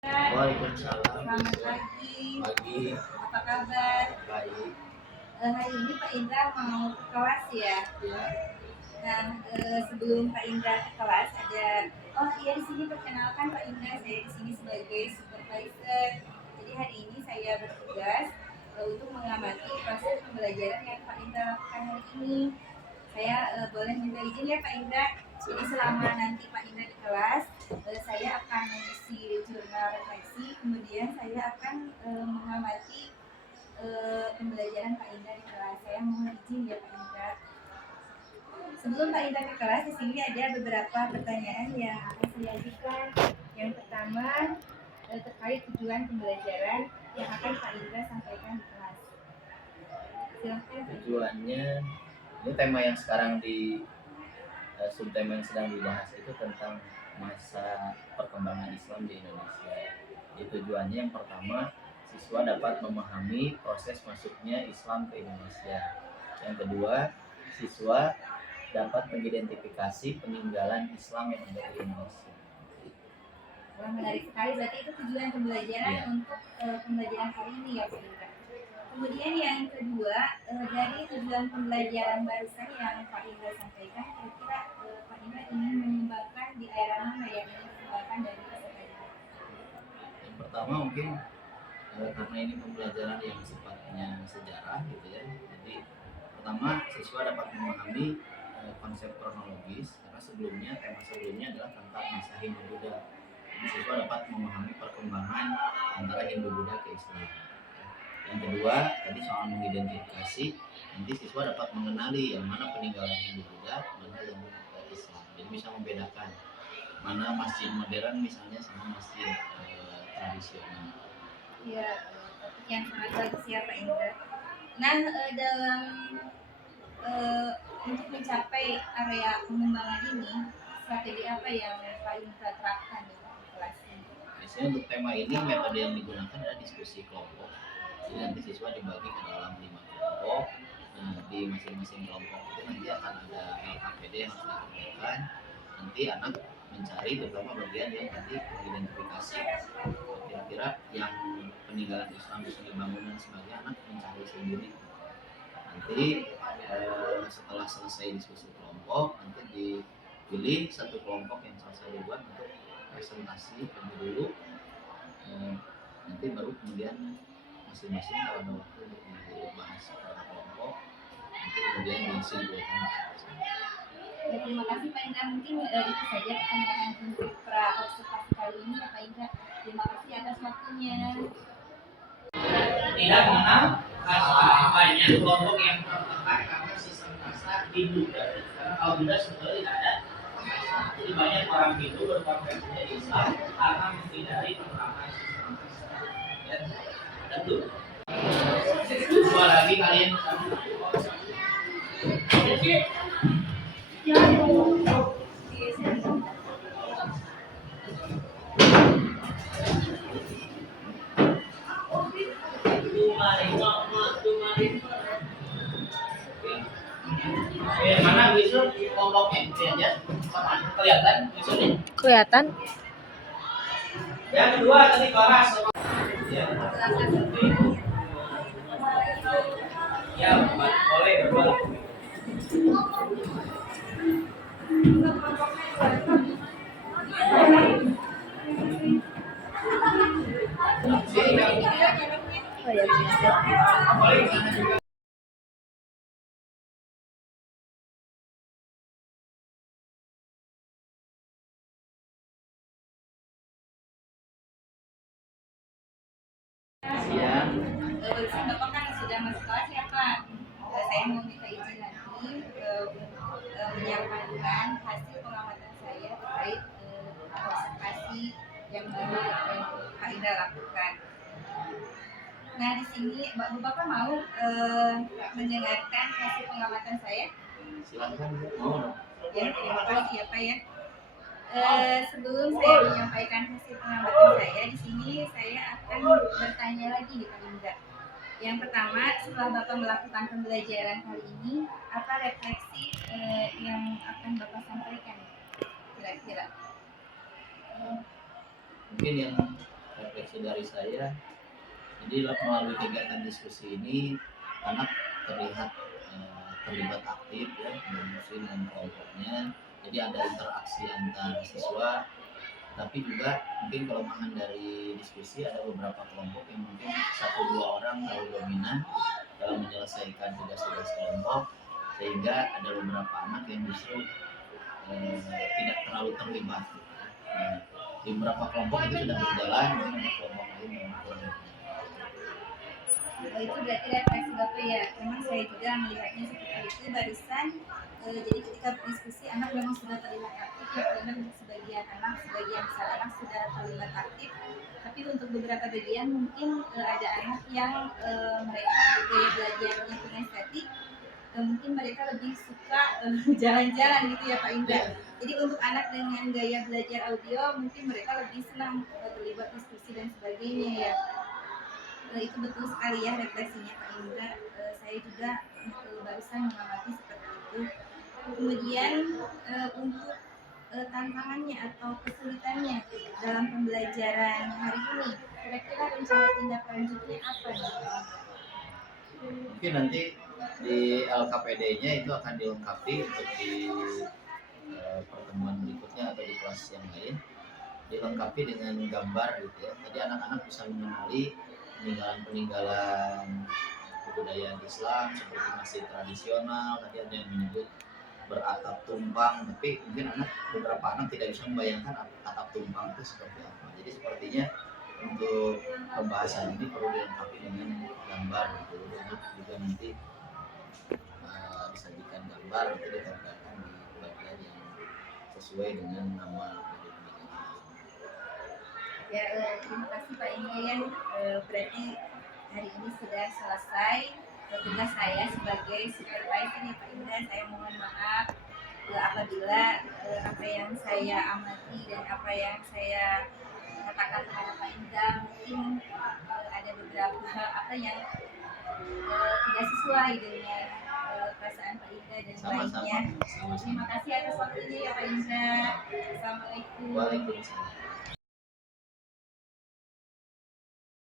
Waalaikumsalam. Selamat pagi. Pagi. Apa kabar? Baik. Hari ini Pak Indra mau ke kelas ya. Ya. Nah, sebelum Pak Indra ke kelas ada, oh iya, di sini perkenalkan Pak Indra, saya di sini sebagai supervisor. Jadi hari ini saya bertugas untuk mengamati proses pembelajaran yang Pak Indra lakukan hari ini. Saya boleh minta izin ya Pak Indra. Jadi selama nanti Pak Indra di kelas, saya akan mengisi jurnal refleksi, kemudian saya akan mengamati pembelajaran Pak Indra di kelas. Saya mohon izin ya Pak Indra. Sebelum Pak Indra ke kelas, di sini ada beberapa pertanyaan yang akan saya ajukan. Yang pertama terkait tujuan pembelajaran yang akan Pak Indra sampaikan di kelas. Silakan. Tujuannya, ini tema yang sekarang subtema yang sedang dibahas itu tentang masa perkembangan Islam di Indonesia. Jadi tujuannya yang pertama, siswa dapat memahami proses masuknya Islam ke Indonesia. Yang kedua, siswa dapat mengidentifikasi peninggalan Islam yang ada di Indonesia. Wah, menarik sekali. Berarti itu tujuan pembelajaran Ya. untuk pembelajaran hari ini ya Pak Indra. Kemudian yang kedua, dari tujuan pembelajaran barusan yang Pak Indra sampaikan, kira-kira Pak Indra ingin menyumbangkan di area mana yang ingin dikembangkan dari peserta ini? Yang pertama mungkin karena ini pembelajaran yang sifatnya sejarah gitu ya. Jadi pertama siswa dapat memahami konsep kronologis karena tema sebelumnya adalah tentang masa Hindu-Buddha. Jadi siswa dapat memahami perkembangan antara Hindu-Buddha ke Islam. Yang kedua, tadi soal mengidentifikasi, nanti siswa dapat mengenali yang mana peninggalan Hindu-Buddha, mana yang Islam. Jadi bisa membedakan mana masjid modern misalnya sama masjid tradisional. Ya, topik yang sangat bagus ya Pak Indra. Nah, dalam untuk mencapai area pengembangan ini, strategi apa yang Pak Indra terapkan di kelas ini? Biasanya untuk tema ini metode yang digunakan adalah diskusi kelompok. Jadi nanti siswa dibagi ke dalam 5 kelompok. Nah, di masing-masing kelompok itu nanti akan ada LKPD yang harus dikerjakan. Nanti anak mencari terutama bagian yang nanti mengidentifikasi kira-kira yang peninggalan Islam di bangunan sebagai anak mencari sendiri. Nanti setelah selesai diskusi kelompok, nanti dipilih satu kelompok yang selesai dibuat untuk presentasi lebih dulu. Nanti baru kemudian masing-masing kalau ada waktu untuk dibahas pada kelompok, nanti kemudian disimpulkan masing-masing. Terima kasih Pak Indra. Mungkin itu saja pertanyaan untuk pra-observasi kali ini ya Pak Indra. Terima kasih atas waktunya. Tidak mengenal banyak kelompok yang tertekan karena sistem kasta Hindu. Karena kalau Buddha sebetulnya tidak ada. Jadi banyak orang Hindu berkonversi menjadi Islam karena menghindari penerapan sistem kasta. Dan tentu dua lagi kalian mana visual kelompoknya ya, kelihatan visualnya? Kelihatan. Yang kedua tadi bahas ya. Ya, boleh berbalik. Oh ya, Boleh sana juga. Siang. Barusan Bapak kan sudah masuk kelas ya Pak. Saya mau minta izin lagi untuk menyampaikan hasil pengamatan saya terkait observasi yang dulu Pak Indra lakukan. Nah, di sini Bapak mau mendengarkan hasil pengamatan saya? Silakan, mau dong. Ya, terima kasih ya Pak ya. Sebelum saya menyampaikan hasil pengamatan saya, di sini saya akan bertanya lagi di Pak Indra. Yang pertama, setelah Bapak melakukan pembelajaran kali ini, apa refleksi yang akan Bapak sampaikan kira-kira? Mungkin yang instruksi dari saya, jadi melalui kegiatan diskusi ini anak terlihat terlibat aktif ya, berdiskusi dengan kelompoknya. Jadi ada interaksi antar siswa, tapi juga mungkin kelemahan dari diskusi ada beberapa kelompok yang mungkin satu dua orang terlalu dominan dalam menyelesaikan tugas-tugas kelompok, sehingga ada beberapa anak yang justru tidak terlalu terlibat. Nah, di beberapa kelompok itu sudah berjalan, mungkin ada kelompok lain yang kurang berjalan. Itu berarti refleksi Bapak ya. Memang saya juga melihatnya seperti itu barusan. Jadi ketika berdiskusi anak memang sudah terlibat aktif ya, karena untuk sebagian besar anak sudah terlibat aktif. Tapi untuk beberapa bagian mungkin ada anak yang mereka gaya belajarnya kinestetik, mungkin mereka lebih suka jalan-jalan gitu ya Pak Indra. Jadi untuk anak dengan gaya belajar audio mungkin mereka lebih senang terlibat diskusi dan sebagainya ya. Itu betul sekali ya refleksinya Pak Indra. Saya juga barusan mengamati seperti itu. Kemudian untuk tantangannya atau kesulitannya dalam pembelajaran hari ini, kira-kira rencana tindak lanjutnya apa nih? Mungkin nanti di LKPD-nya itu akan dilengkapi untuk di pertemuan berikutnya atau di kelas yang lain, dilengkapi dengan gambar gitu ya. Jadi anak-anak bisa mengenali peninggalan kebudayaan Islam seperti masjid tradisional. Tadi ada yang menyebut beratap tumpang, tapi mungkin beberapa anak tidak bisa membayangkan atap tumpang itu seperti apa. Jadi sepertinya untuk pembahasan ini perlu dilengkapi dengan gambar gitu. Untuk juga nanti disajikan gambar, nanti ditempelkan di bagian yang sesuai dengan nama dari pendidikan. Ya, terima kasih Pak Indra ya. Berarti hari ini sudah selesai tugas saya sebagai supervisor ya Pak Indra. Saya mohon maaf apabila apa yang saya amati dan apa yang saya katakan kepada Pak Indra mungkin ada beberapa apa yang tidak sesuai dengan perasaan Pak Indra dan lainnya. Terima kasih atas waktunya ya Pak Indra. Assalamualaikum. Waalaikumsalam.